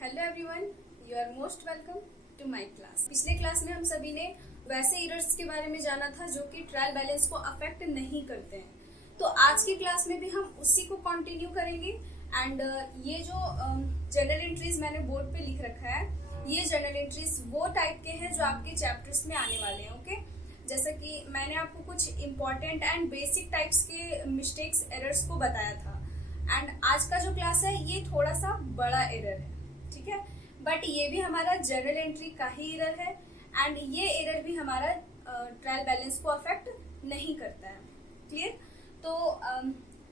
Hello everyone, you are most welcome to my class. पिछले class में हम सभी ने वैसे एरर्स के बारे में जाना था जो कि ट्रायल बैलेंस को अफेक्ट नहीं करते हैं। तो आज की क्लास में भी हम उसी को कंटिन्यू करेंगे। एंड ये जो जर्नल एंट्रीज मैंने बोर्ड पे लिख रखा है, ये जर्नल एंट्रीज वो टाइप के हैं जो आपके चैप्टर्स में आने वाले हैं। ओके, जैसा कि मैंने आपको कुछ इंपॉर्टेंट एंड बेसिक टाइप्स के मिस्टेक्स एरर्स को बताया था। एंड आज का जो क्लास है ये थोड़ा सा बड़ा एरर है, ठीक है, बट ये भी हमारा जर्नल एंट्री का ही एरर है। एंड ये एरर भी हमारा ट्रायल बैलेंस को अफेक्ट नहीं करता है। क्लियर? तो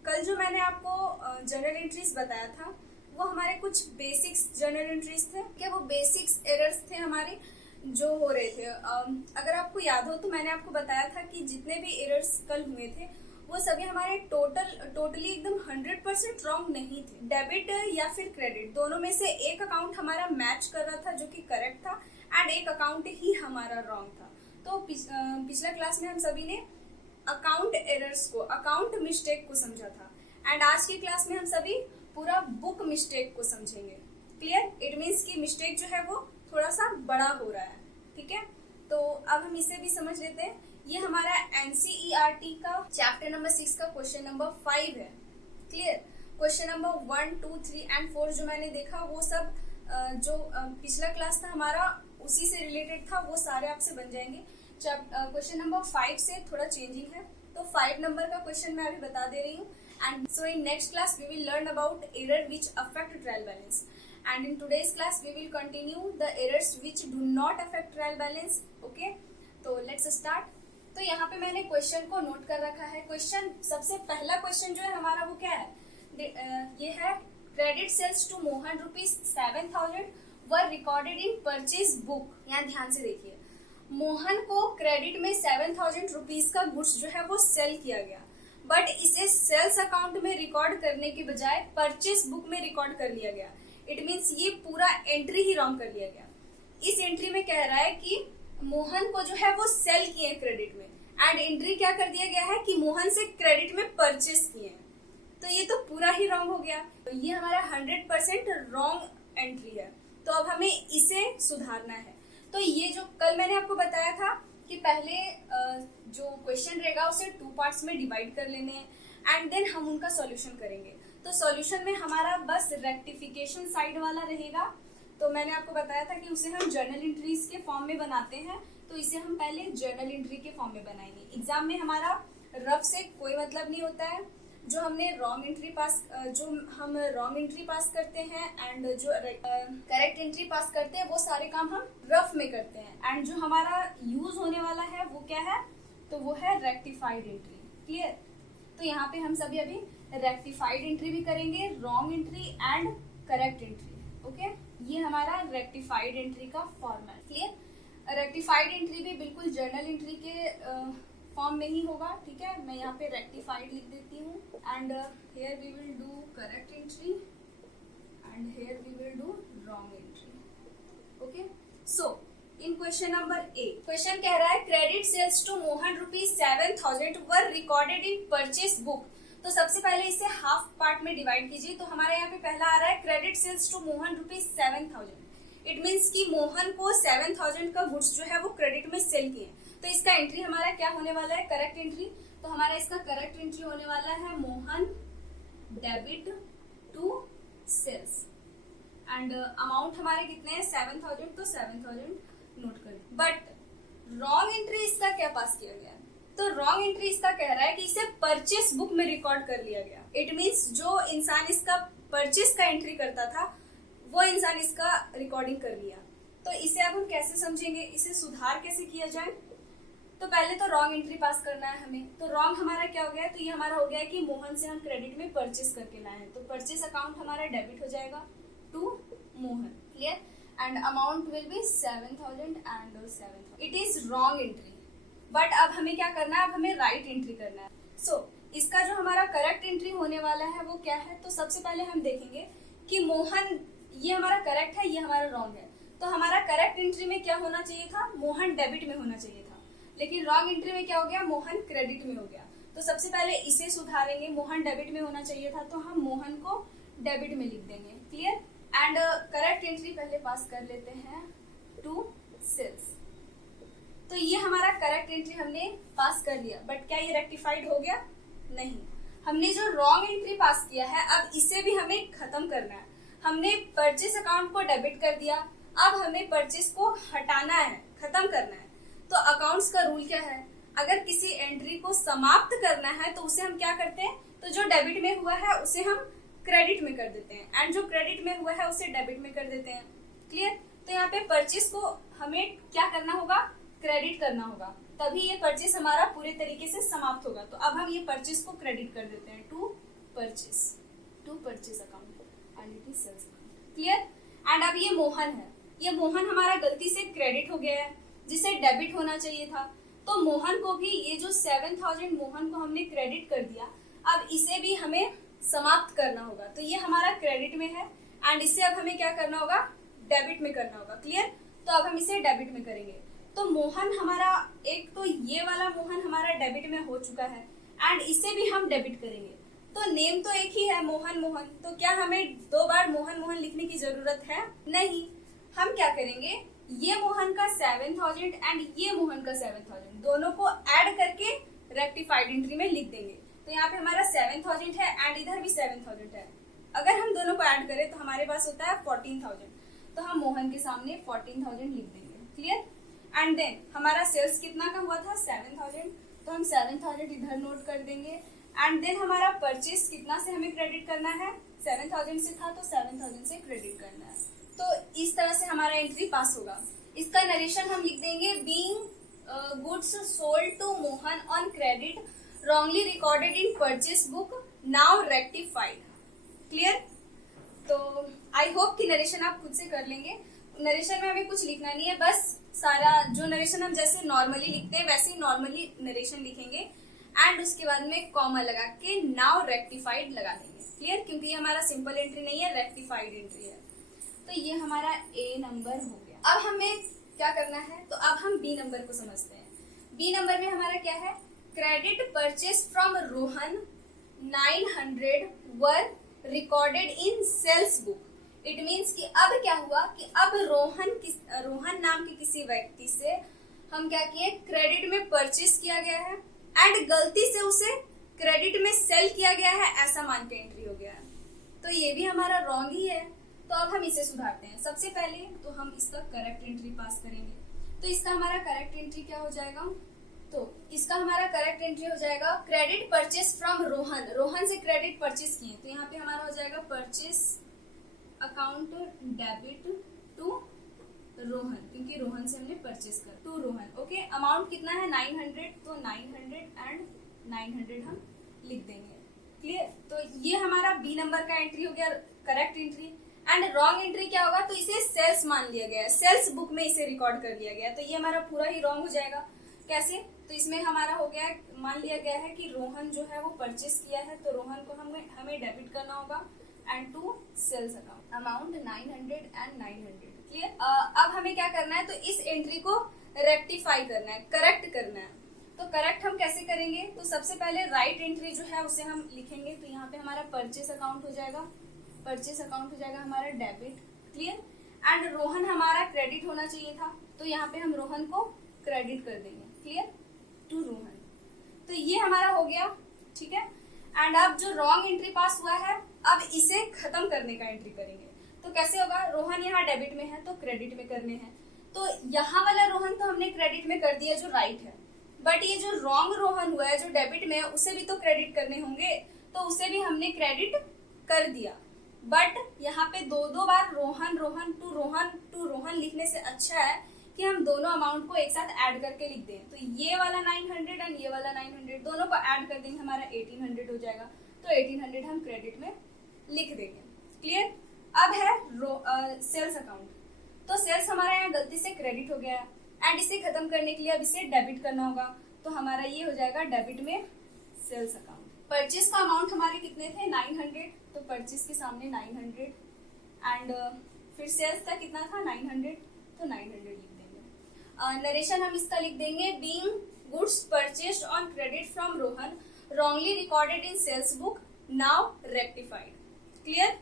कल जो मैंने आपको जर्नल एंट्रीज बताया था वो हमारे कुछ बेसिक्स जर्नल एंट्रीज थे। क्या वो बेसिक्स एरर्स थे हमारे जो हो रहे थे। अगर आपको याद हो तो मैंने आपको बताया था कि जितने भी एरर्स कल हुए थे वो सभी हमारे टोटली एकदम 100% रॉन्ग नहीं थे। डेबिट या फिर क्रेडिट दोनों में से एक अकाउंट हमारा मैच कर रहा था जो कि करेक्ट था, एंड एक अकाउंट ही हमारा रॉन्ग था। तो पिछला क्लास में हम सभी ने अकाउंट एरर्स को, अकाउंट मिस्टेक को समझा था। एंड आज की क्लास में हम सभी पूरा बुक मिस्टेक को समझेंगे। क्लियर? इट मीन्स की मिस्टेक जो है वो थोड़ा सा बड़ा हो रहा है। ठीक है, तो अब हम इसे भी समझ लेते हैं। ये हमारा एनसीईआरटी का चैप्टर नंबर 6 का क्वेश्चन नंबर 5 है। क्लियर? क्वेश्चन नंबर 1, 2, 3 एंड 4 जो मैंने देखा वो सब जो पिछला क्लास था हमारा उसी से रिलेटेड था, वो सारे आपसे बन जाएंगे। क्वेश्चन नंबर 5 से थोड़ा चेंजिंग है, तो 5 नंबर का क्वेश्चन मैं अभी बता दे रही हूँ। And so in next class we will learn about error which affect trial balance, and in today's class we will continue the errors which do not affect trial balance. Okay, तो let's start. तो यहाँ पे मैंने question को note कर रखा है। Question, सबसे पहला क्वेश्चन जो है हमारा वो क्या है, ये है credit sales to Mohan ₹7,000 were recorded in purchase book. यहाँ ध्यान से देखिए, मोहन को क्रेडिट में ₹7,000 का गुड्स जो है वो सेल किया गया, बट इसे सेल्स अकाउंट में रिकॉर्ड करने के बजाय परचेज बुक में रिकॉर्ड कर लिया गया। इट मीन्स ये पूरा एंट्री ही रॉन्ग कर लिया गया। इस एंट्री में कह रहा है कि मोहन को जो है वो सेल किए क्रेडिट में, एंड एंट्री क्या कर दिया गया है कि मोहन से क्रेडिट में परचेस किए। तो ये तो पूरा ही रॉन्ग हो गया। तो ये हमारा 100% रॉन्ग एंट्री है। तो अब हमें इसे सुधारना है। तो ये जो कल मैंने आपको बताया था कि पहले जो क्वेश्चन रहेगा उसे 2 पार्ट्स में डिवाइड कर लेने हैं, एंड देन हम उनका सॉल्यूशन करेंगे। तो सॉल्यूशन में हमारा बस रेक्टिफिकेशन साइड वाला रहेगा। तो मैंने आपको बताया था कि उसे हम जर्नल एंट्रीज के फॉर्म में बनाते हैं, तो इसे हम पहले जर्नल एंट्री के फॉर्म में बनाएंगे। एग्जाम में हमारा रफ से कोई मतलब नहीं होता है। जो हमने रॉन्ग एंट्री पास, जो हम रॉन्ग एंट्री पास करते हैं एंड जो करेक्ट एंट्री पास करते हैं वो सारे काम हम रफ में करते हैं। एंड जो हमारा यूज होने वाला है वो क्या है, तो वो है रेक्टिफाइड एंट्री। क्लियर? तो यहाँ पे हम सभी अभी रेक्टिफाइड एंट्री भी करेंगे, wrong entry and correct entry. Okay, ये हमारा रेक्टिफाइड एंट्री का फॉर्मेट। क्लियर? रेक्टिफाइड एंट्री भी बिल्कुल जर्नल एंट्री के फॉर्म में ही होगा। ठीक है, मैं यहाँ पे रेक्टिफाइड लिख देती हूँ, and here we will do correct entry and here we will do wrong entry. Okay, so in question number 8 question कह रहा है credit sales to Mohan ₹7,000 were recorded in purchase book. तो सबसे पहले इसे हाफ पार्ट में डिवाइड कीजिए। तो हमारे यहाँ पे पहला आ रहा है credit sales to Mohan ₹7,000। It means कि मोहन को 7,000 का गुड्स जो है वो क्रेडिट में सेल किए। तो इसका एंट्री हमारा क्या होने वाला है, करेक्ट एंट्री। तो हमारा इसका करेक्ट एंट्री होने वाला है Mohan debit to sales, and amount हमारे कितने हैं 7,000, तो 7,000 नोट करें। बट रॉन्ग एंट्री इसका क्या पास किया गया, तो रॉन्ग एंट्री इसका कह रहा है कि इसे परचेस बुक में रिकॉर्ड कर लिया गया। इट मीन्स जो इंसान इसका परचेस का एंट्री करता था वो इंसान इसका रिकॉर्डिंग कर लिया। तो इसे अब हम कैसे समझेंगे, इसे सुधार कैसे किया जाए। तो पहले तो रॉन्ग एंट्री पास करना है हमें। तो रॉन्ग हमारा क्या हो गया, तो ये हमारा हो गया कि मोहन से हम क्रेडिट में परचेस करके लाए हैं, तो परचेस अकाउंट हमारा डेबिट हो जाएगा to Mohan. Clear? And amount will be 7,000 and 7,000। It is wrong entry, but अब हमें क्या करना है, अब हमें राइट एंट्री करना है। सो इसका जो हमारा करेक्ट एंट्री होने वाला है वो क्या है, तो सबसे पहले हम देखेंगे कि मोहन, ये हमारा करेक्ट है, ये हमारा रॉन्ग है। तो हमारा करेक्ट एंट्री में क्या होना चाहिए था, मोहन डेबिट में होना चाहिए था, लेकिन रॉन्ग एंट्री में क्या हो गया, मोहन क्रेडिट में हो गया। तो सबसे पहले इसे सुधारेंगे, मोहन डेबिट में होना चाहिए था तो हम मोहन को डेबिट में लिख देंगे। क्लियर? एंड करेक्ट एंट्री पहले पास कर लेते हैं टू सेल्स। तो ये हमारा करेक्ट एंट्री हमने पास कर लिया, बट क्या ये रेक्टिफाइड हो गया? नहीं। हमने जो रॉन्ग एंट्री पास किया है अब इसे भी हमें खत्म करना है। हमने परचेस अकाउंट को डेबिट कर दिया, अब हमें परचेस को हटाना है, खत्म करना है। तो अकाउंट्स का रूल क्या है? अगर किसी एंट्री को समाप्त करना है तो उसे हम क्या करते हैं? तो जो डेबिट में हुआ है उसे हम क्रेडिट में कर देते हैं, एंड जो क्रेडिट में हुआ है उसे डेबिट में कर देते हैं। क्लियर? तो यहाँ पे परचेस को हमें क्या करना होगा? क्रेडिट करना होगा, तभी ये परचेस हमारा पूरे तरीके से समाप्त होगा। तो अब हम ये परचेस को क्रेडिट कर देते हैं to purchase account and it is sales account. Clear? And अब ये मोहन है, ये मोहन हमारा गलती से क्रेडिट हो गया है जिसे डेबिट होना चाहिए था। तो मोहन को भी, ये जो 7000 मोहन को हमने क्रेडिट कर दिया, अब इसे भी हमें समाप्त करना होगा। तो ये हमारा क्रेडिट में है एंड इसे अब हमें क्या करना होगा? डेबिट में करना होगा। क्लियर? तो अब हम इसे डेबिट में करेंगे। तो मोहन हमारा, एक तो ये वाला मोहन हमारा डेबिट में हो चुका है एंड इसे भी हम डेबिट करेंगे। तो नेम तो एक ही है, मोहन मोहन, तो क्या हमें दो बार मोहन मोहन लिखने की जरूरत है? नहीं। हम क्या करेंगे? ये मोहन का 7000 एंड ये मोहन का 7000 दोनों को ऐड करके रेक्टिफाइड एंट्री में लिख देंगे। तो यहाँ पे हमारा 7000 है एंड इधर भी 7000 है। अगर हम दोनों को ऐड करें तो हमारे पास होता है 14000। तो हम मोहन के सामने 14000 लिख देंगे। क्लियर? एंड देन हमारा सेल्स कितना का हुआ था? 7000। तो हम 7000 इधर नोट कर देंगे। एंड देन हमारा परचेस कितना से हमें क्रेडिट करना है? 7000 से था, तो 7000 से क्रेडिट करना है। तो इस तरह से हमारा एंट्री पास होगा। इसका नरेशन हम लिख देंगे, being goods sold to Mohan on credit wrongly recorded in purchase book now rectified। Clear? तो आई होप कि नरेशन आप खुद से कर लेंगे। नरेशन में हमें कुछ लिखना नहीं है, बस सारा जो नरेशन हम जैसे नॉर्मली लिखते हैं वैसे ही नॉर्मली नरेशन लिखेंगे एंड उसके बाद में कॉमा लगा के नाउ रेक्टिफाइड लगा देंगे। क्लियर? क्योंकि ये हमारा सिंपल एंट्री नहीं है, रेक्टिफाइड एंट्री है। तो ये हमारा ए नंबर हो गया। अब हमें क्या करना है? तो अब हम बी नंबर को समझते हैं। बी नंबर में हमारा क्या है? Credit purchase from Rohan 900 were recorded in sales book. It means कि अब क्या हुआ कि अब रोहन नाम के किसी व्यक्ति से हम क्या किए? क्रेडिट में परचेस किया गया है एंड गलती से उसे क्रेडिट में सेल किया गया है, ऐसा मान के एंट्री हो गया है। तो ये भी हमारा रॉन्ग ही है। तो अब हम इसे सुधारते हैं। सबसे पहले तो हम इसका करेक्ट एंट्री पास करेंगे। तो इसका हमारा करेक्ट एंट्री क्या हो जाएगा? तो इसका हमारा करेक्ट एंट्री हो जाएगा credit purchase from Rohan. Rohan से क्रेडिट परचेस किए, तो यहाँ पे हमारा हो जाएगा purchase account debit to Rohan, क्योंकि रोहन से हमने परचेस कर टू रोहन। ओके, अमाउंट कितना है? 900, तो 900 एंड 900 हम लिख देंगे। क्लियर? तो ये हमारा बी नंबर का एंट्री हो गया, correct entry. And wrong entry क्या होगा? तो इसे सेल्स मान लिया गया है, सेल्स बुक में इसे रिकॉर्ड कर लिया गया, तो ये हमारा पूरा ही रॉन्ग हो जाएगा। कैसे? तो इसमें हमारा हो गया, मान लिया गया है कि रोहन जो है वो परचेस किया है, तो रोहन को हमें डेबिट करना होगा and to sales account amount 900 and 900। Clear? अब हमें क्या करना है? तो इस एंट्री को रेक्टिफाई करना है, करेक्ट करना है। तो करेक्ट हम कैसे करेंगे? तो सबसे पहले राइट एंट्री जो है उसे हम लिखेंगे। तो यहाँ पे हमारा परचेस अकाउंट हो जाएगा, परचेस अकाउंट हो जाएगा हमारा डेबिट। क्लियर? एंड रोहन हमारा क्रेडिट होना चाहिए था, तो यहाँ पे हम रोहन को क्रेडिट कर देंगे। क्लियर? टू रोहन। तो ये हमारा हो गया। ठीक है? एंड अब जो रॉन्ग एंट्री पास हुआ है अब इसे खत्म करने का एंट्री करेंगे। तो कैसे होगा? रोहन यहाँ डेबिट में है तो क्रेडिट में करने हैं। तो यहाँ वाला रोहन तो हमने क्रेडिट में कर दिया जो राइट है, बट ये जो रॉन्ग रोहन हुआ है जो डेबिट में है उसे भी तो क्रेडिट करने होंगे, तो उसे भी हमने क्रेडिट कर दिया। बट यहाँ पे दो बार रोहन रोहन टू रोहन लिखने से अच्छा है कि हम दोनों अमाउंट को एक साथ ऐड करके लिख दें। तो ये वाला 900 एंड ये वाला 900 दोनों को ऐड कर देंगे, हमारा 1800 हो जाएगा। तो 1800 हम क्रेडिट में लिख देंगे। क्लियर? अब है सेल्स अकाउंट। तो सेल्स हमारा यहाँ गलती से क्रेडिट हो गया है एंड इसे खत्म करने के लिए अब इसे डेबिट करना होगा। तो हमारा ये हो जाएगा डेबिट में सेल्स अकाउंट। परचेस का अमाउंट हमारे कितने थे? 900, तो परचेस के सामने 900 एंड फिर सेल्स का कितना था? 900, तो 900 लिख देंगे। नरेशन हम इसका लिख देंगे, being goods purchased on credit from Rohan wrongly recorded in sales book now rectified. Clear?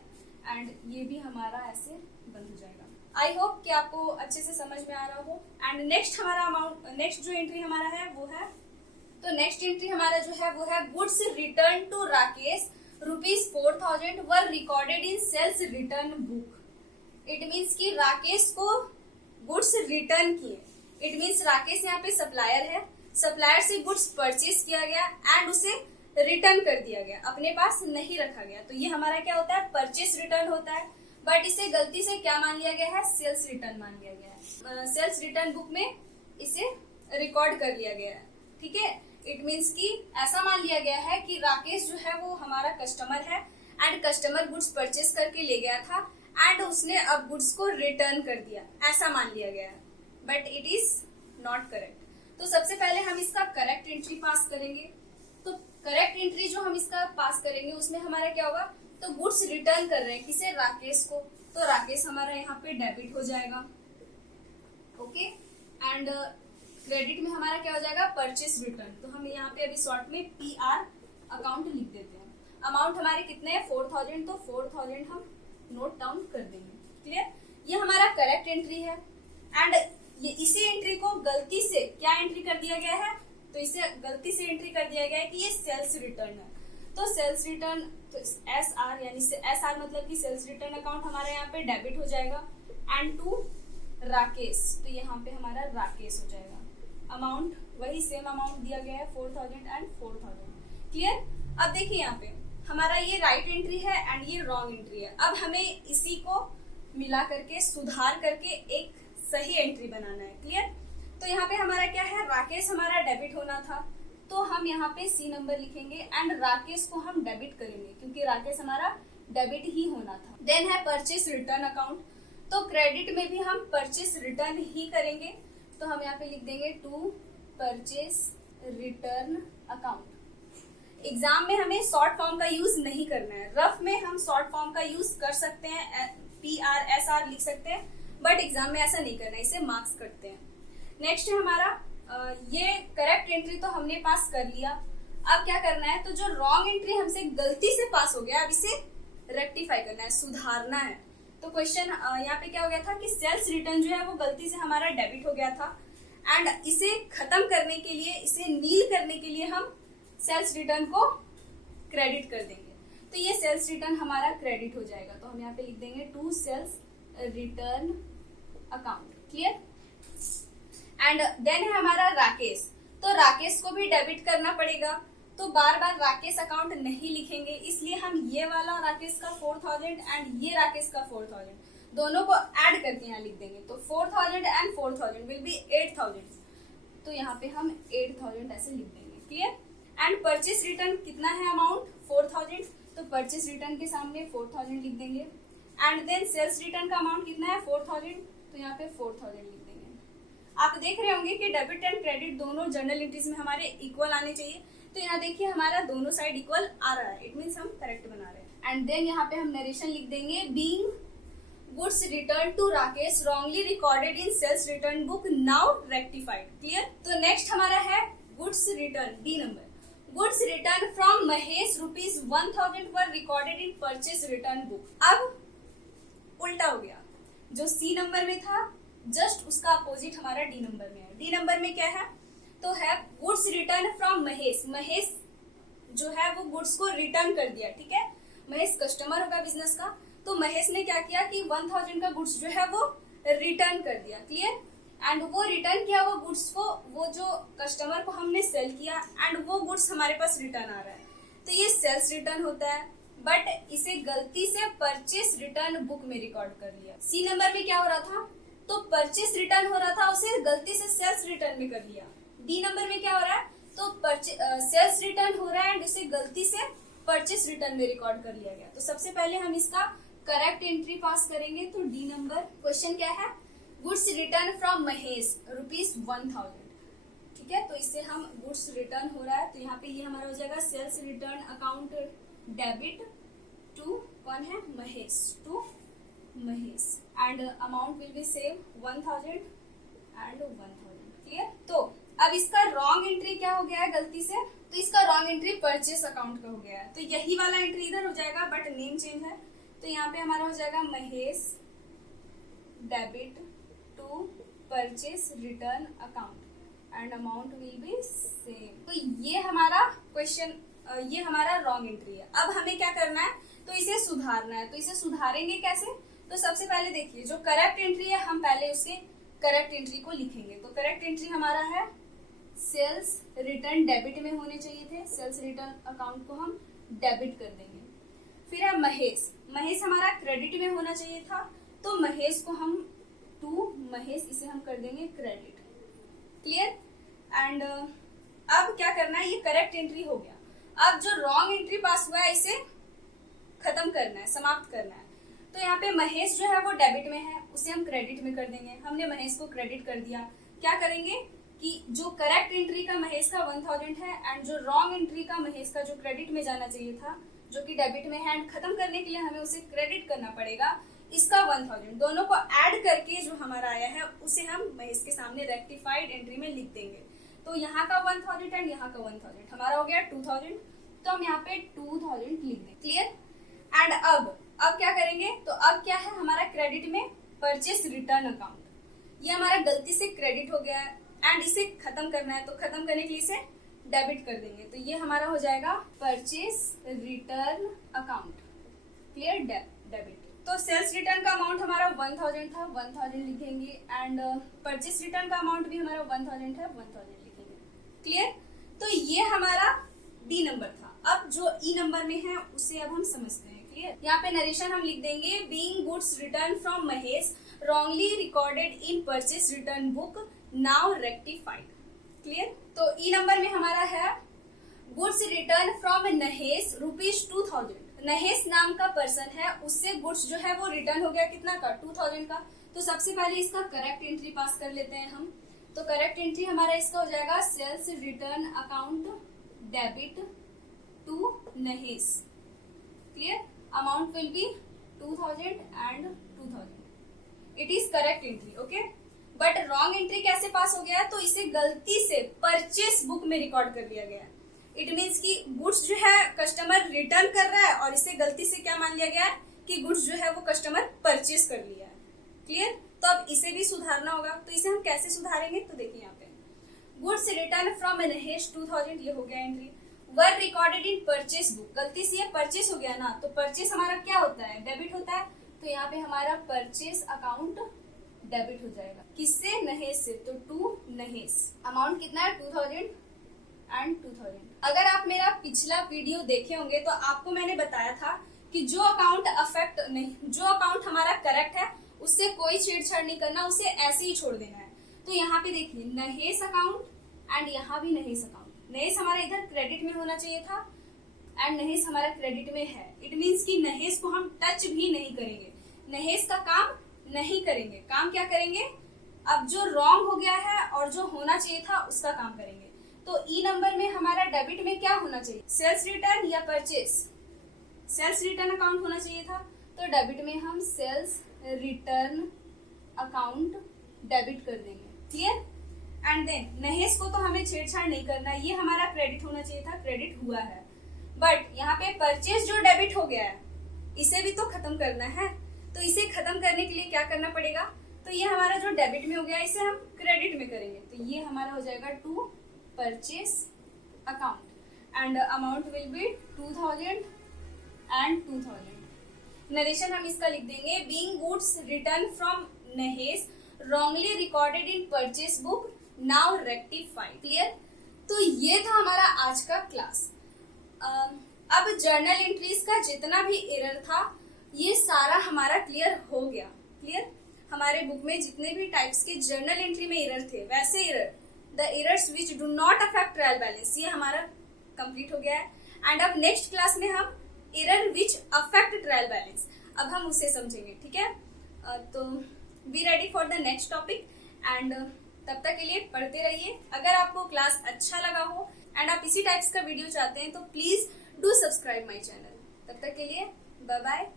And ये भी हमारा ऐसे बंद हो जाएगा। आई होप कि आपको अच्छे से समझ में आ रहा हो। एंड नेक्स्ट हमारा अमाउंट, नेक्स्ट जो एंट्री हमारा है वो है, तो नेक्स्ट एंट्री हमारा जो है वो है goods return to Rakesh ₹4000 were recorded in sales return book. It means कि राकेश को गुड्स रिटर्न किए। इट मीन्स राकेश यहाँ पे सप्लायर है, सप्लायर से गुड्स परचेज किया गया एंड उसे रिटर्न कर दिया गया, अपने पास नहीं रखा गया। तो ये हमारा क्या होता है, परचेज रिटर्न होता है। बट इसे गलती से क्या मान लिया गया है, सेल्स रिटर्न मान लिया गया है। सेल्स रिटर्न बुक में इसे रिकॉर्ड कर लिया गया है, ठीक है। इट मीन्स कि ऐसा मान लिया गया है कि राकेश जो है वो हमारा कस्टमर है एंड कस्टमर गुड्स परचेज करके ले गया था एंड उसने अब गुड्स को रिटर्न कर दिया, ऐसा मान लिया गया है। But it is not correct. तो सबसे पहले हम इसका करेक्ट एंट्री पास करेंगे। तो करेक्ट एंट्री जो हम इसका पास करेंगे उसमें हमारा क्या होगा, तो गुड्स रिटर्न कर रहे हैं किसे, राकेश को, तो राकेश हमारा यहाँ पे डेबिट हो जाएगा, ओके। एंड क्रेडिट में हमारा क्या हो जाएगा, परचेस रिटर्न। तो हम यहाँ पे अभी शॉर्ट में PR अकाउंट लिख देते हैं। अमाउंट हमारे कितने हैं, 4000, तो 4000 हम नोट डाउन कर देंगे, क्लियर। ये हमारा करेक्ट एंट्री है। एंड ये इसी एंट्री को गलती से क्या एंट्री कर दिया गया है, तो इसे गलती से एंट्री कर दिया गया है कि ये सेल्स रिटर्न है। तो सेल्स रिटर्न, तो SR यानी SR मतलब कि सेल्स रिटर्न अकाउंट हमारे यहाँ पे डेबिट हो जाएगा एंड टू राकेश, तो यहाँ पे हमारा राकेश हो जाएगा। अमाउंट वही सेम अमाउंट दिया गया है 4000 एंड 4000, क्लियर। अब देखिए यहाँ पे हमारा ये राइट एंट्री है एंड ये रॉन्ग एंट्री है। अब हमें इसी को मिला करके सुधार करके एक सही एंट्री बनाना है, क्लियर। तो यहाँ पे हमारा क्या है, राकेश हमारा डेबिट होना था, तो हम यहाँ पे C नंबर लिखेंगे एंड राकेश को हम डेबिट करेंगे क्योंकि राकेश हमारा डेबिट ही होना था। देन है परचेस रिटर्न अकाउंट, तो क्रेडिट में भी हम परचेस रिटर्न ही करेंगे, तो हम यहाँ पे लिख देंगे to purchase return account. Exam में हमें शॉर्ट फॉर्म का यूज नहीं करना है, रफ में हम शॉर्ट फॉर्म का यूज कर सकते हैं, PR SR लिख सकते हैं, बट एग्जाम में ऐसा नहीं करना है, इसे मार्क्स कटते हैं। नेक्स्ट है हमारा ये करेक्ट एंट्री तो हमने पास कर लिया। अब क्या करना है, तो जो रॉन्ग एंट्री हमसे गलती से पास हो गया, अब इसे रेक्टिफाई करना है, सुधारना है। तो क्वेश्चन यहाँ पे क्या हो गया था कि सेल्स रिटर्न जो है वो गलती से हमारा डेबिट हो गया था एंड इसे खत्म करने के लिए, इसे नील करने के लिए हम सेल्स रिटर्न को क्रेडिट कर देंगे। तो ये सेल्स रिटर्न हमारा क्रेडिट हो जाएगा, तो हम यहाँ पे लिख देंगे to sales return account, clear. And then है हमारा राकेश, तो राकेश को भी डेबिट करना पड़ेगा, तो बार बार राकेश अकाउंट नहीं लिखेंगे, इसलिए हम ये वाला राकेश का 4000 एंड ये राकेश का 4000 दोनों को ऐड करके यहाँ लिख देंगे। तो 4000 एंड 4000 विल बी 8000, तो यहाँ पे हम 8000 ऐसे लिख देंगे, क्लियर। एंड परचेस रिटर्न कितना है अमाउंट 4000, तो परचेस रिटर्न के सामने 4000 लिख देंगे। एंड देन सेल्स रिटर्न का अमाउंट कितना है 4000, तो यहाँ पे 4000 लिख देंगे। आप देख रहे होंगे कि डेबिट एंड क्रेडिट दोनों जर्नल एंट्रीज में हमारे इक्वल आने चाहिए, तो यहाँ देखिए हमारा दोनों साइड इक्वल आ रहा है, इट मीन्स हम करेक्ट बना रहे हैं। एंड देन यहाँ पे हम नरेशन लिख देंगे, being goods return to Rakesh wrongly recorded in sales return book now rectified, clear. तो नेक्स्ट हमारा है goods return, D number. Goods return from Mahesh ₹1000 were recorded in purchase return book. अब उल्टा हो गया, जो C नंबर में था जस्ट उसका अपोजिट हमारा D नंबर में है। D नंबर में क्या है, तो है goods return from Mahesh. Mahesh जो है वो गुड्स को रिटर्न कर दिया, ठीक है। महेश कस्टमर होगा बिजनेस का, तो महेश ने क्या किया कि 1000 का गुड्स जो है वो रिटर्न कर दिया, क्लियर। एंड वो रिटर्न किया वो गुड्स को, वो जो कस्टमर को हमने सेल किया एंड वो गुड्स हमारे पास रिटर्न आ रहा है, तो ये सेल्स रिटर्न होता है। बट इसे गलती से परचेस रिटर्न बुक में रिकॉर्ड कर लिया। C नंबर में क्या हो रहा था, तो परचेस रिटर्न हो रहा था, उसे गलती से सेल्स रिटर्न में कर लिया। D नंबर में क्या हो रहा है, तो सेल्स रिटर्न हो रहा है एंड उसे गलती से परचेस रिटर्न में रिकॉर्ड कर लिया गया। तो सबसे पहले हम इसका करेक्ट एंट्री पास करेंगे, तो D नंबर। क्वेश्चन क्या है, गुड्स रिटर्न फ्रॉम महेश ₹1000, ठीक है। तो इससे हम गुड्स रिटर्न हो रहा है, तो यहाँ पे ये हमारा हो जाएगा sales return account debit to कौन है, Mahesh, to Mahesh and amount will be same 1000 and 1000, clear. तो अब इसका रॉन्ग एंट्री क्या हो गया है गलती से, तो इसका रॉन्ग एंट्री परचेस अकाउंट का हो गया है, तो यही वाला एंट्री इधर हो जाएगा बट नेम चेंज है, तो यहाँ पे हमारा हो जाएगा Mahesh debit to purchase return account and amount will be same. तो ये हमारा क्वेश्चन, ये हमारा रॉन्ग एंट्री है। अब हमें क्या करना है, तो इसे सुधारना है। तो इसे सुधारेंगे कैसे, तो सबसे पहले देखिए जो करेक्ट एंट्री है हम पहले उसके करेक्ट एंट्री को लिखेंगे। तो करेक्ट एंट्री हमारा है सेल्स रिटर्न डेबिट में होने चाहिए थे, सेल्स रिटर्न अकाउंट को हम डेबिट कर देंगे। फिर है महेश, महेश हमारा क्रेडिट में होना चाहिए था, तो महेश को हम टू महेश इसे हम कर देंगे क्रेडिट। क्लियर। एंड अब क्या करना है, ये करेक्ट एंट्री हो गया। अब जो रॉन्ग एंट्री पास हुआ है इसे खत्म करना है, समाप्त करना है। तो यहाँ पे महेश जो है वो डेबिट में है, उसे हम क्रेडिट में कर देंगे। हमने महेश को क्रेडिट कर दिया। क्या करेंगे कि जो करेक्ट एंट्री का महेश का 1000 है एंड जो रॉन्ग एंट्री का महेश का जो क्रेडिट में जाना चाहिए था जो कि डेबिट में है, एंड खत्म करने के लिए हमें उसे क्रेडिट करना पड़ेगा, इसका 1000 दोनों को ऐड करके जो हमारा आया है उसे हम महेश के सामने रेक्टिफाइड एंट्री में लिख देंगे। तो यहाँ का 1000 एंड यहाँ का 1000 हमारा हो गया 2000। तो हम यहाँ पे 2000 लिख देंगे। क्लियर। एंड अब क्या करेंगे, तो अब क्या है हमारा क्रेडिट में परचेस रिटर्न अकाउंट, ये हमारा गलती से क्रेडिट हो गया है एंड इसे खत्म करना है। तो खत्म करने के लिए इसे डेबिट कर देंगे। तो ये हमारा हो जाएगा purchase return account. Clear. Debit. तो सेल्स रिटर्न का अमाउंट हमारा 1000 था, 1000 लिखेंगे एंड परचेस रिटर्न का अमाउंट भी हमारा 1000 है, 1000 लिखेंगे। क्लियर। तो ये हमारा डी नंबर था। अब जो ई नंबर में है उसे अब हम समझते हैं। क्लियर। यहाँ पे नरेशन हम लिख देंगे being goods return from Mahesh wrongly recorded in purchase return book now rectified. Clear. तो ई नंबर में हमारा है गुड्स रिटर्न फ्रॉम नहेश ₹2000। नहेश नाम का पर्सन है, उससे गुड्स जो है वो रिटर्न हो गया कितना का, 2000 का। तो सबसे पहले इसका करेक्ट एंट्री पास कर लेते हैं हम। तो करेक्ट एंट्री हमारा इसका हो जाएगा sales return account debit to नहेश। Clear. Amount will be 2000 and 2000। It is correct entry. Okay. But wrong entry कैसे पास हो गया, तो इसे गलती से परचेस बुक में रिकॉर्ड कर लिया गया है। इट मीन्स कि गुड्स जो है कस्टमर रिटर्न कर रहा है और इसे गलती से क्या मान लिया गया है कि गुड्स जो है वो कस्टमर परचेस कर लिया है। क्लियर। तो अब इसे भी सुधारना होगा। तो इसे हम कैसे सुधारेंगे, तो देखिए यहाँ पे गुड्स रिटर्न फ्रॉम महेश 2000 ये हो गया entry, were recorded in purchase book, गलती से ये परचेस हो गया ना, तो परचेस हमारा क्या होता है, डेबिट होता है। तो यहाँ पे हमारा परचेस अकाउंट डेबिट हो जाएगा, किससे, नहेश से। तो टू नहेश। अमाउंट कितना है 2000 एंड 2000। अगर आप मेरा पिछला वीडियो देखे होंगे तो आपको मैंने बताया था कि जो अकाउंट अफेक्ट नहीं, जो अकाउंट हमारा करेक्ट है उससे कोई छेड़छाड़ नहीं करना, उसे ऐसे ही छोड़ देना है। तो यहाँ पे देखिए नहेश अकाउंट एंड यहाँ भी नहेश अकाउंट। नहेश हमारा इधर क्रेडिट में होना चाहिए था एंड नहेश हमारा क्रेडिट में है। इट मीन्स कि नहेश को हम टच भी नहीं करेंगे, नहेश का काम नहीं करेंगे। काम क्या करेंगे, अब जो रॉन्ग हो गया है और जो होना चाहिए था उसका काम करेंगे। तो ई नंबर में हमारा डेबिट में क्या होना चाहिए, सेल्स रिटर्न या परचेस, सेल्स रिटर्न अकाउंट होना चाहिए था। तो डेबिट में हम सेल्स रिटर्न अकाउंट डेबिट कर देंगे। क्लियर। एंड देन नहेश को तो हमें छेड़छाड़ नहीं करना, ये हमारा क्रेडिट होना चाहिए था, क्रेडिट हुआ है। बट यहाँ पे परचेस जो डेबिट हो गया है इसे भी तो खत्म करना है। तो इसे खत्म करने के लिए क्या करना पड़ेगा, तो ये हमारा जो डेबिट में हो गया इसे हम क्रेडिट में करेंगे। तो ये हमारा हो जाएगा to purchase account and amount will be 2000 and 2000। Narration हम इसका लिख देंगे बीइंग गुड्स रिटर्न फ्रॉम नहेश wrongly recorded in purchase book now rectified. Clear. तो ये था हमारा आज का क्लास। अब जर्नल एंट्रीज का जितना भी एरर था ये सारा हमारा क्लियर हो गया। क्लियर। हमारे बुक में जितने भी टाइप्स के जर्नल एंट्री में एरर थे वैसे error, the errors which do not affect trial balance, ये हमारा कंप्लीट हो गया है। एंड अब नेक्स्ट क्लास में हम error which affect trial balance, अब हम उसे समझेंगे। ठीक है। तो be ready for the next topic and तब तक के लिए पढ़ते रहिए। अगर आपको क्लास अच्छा लगा हो एंड आप इसी टाइप्स का वीडियो चाहते हैं तो please do subscribe my channel. तब तक के लिए बाय बाय।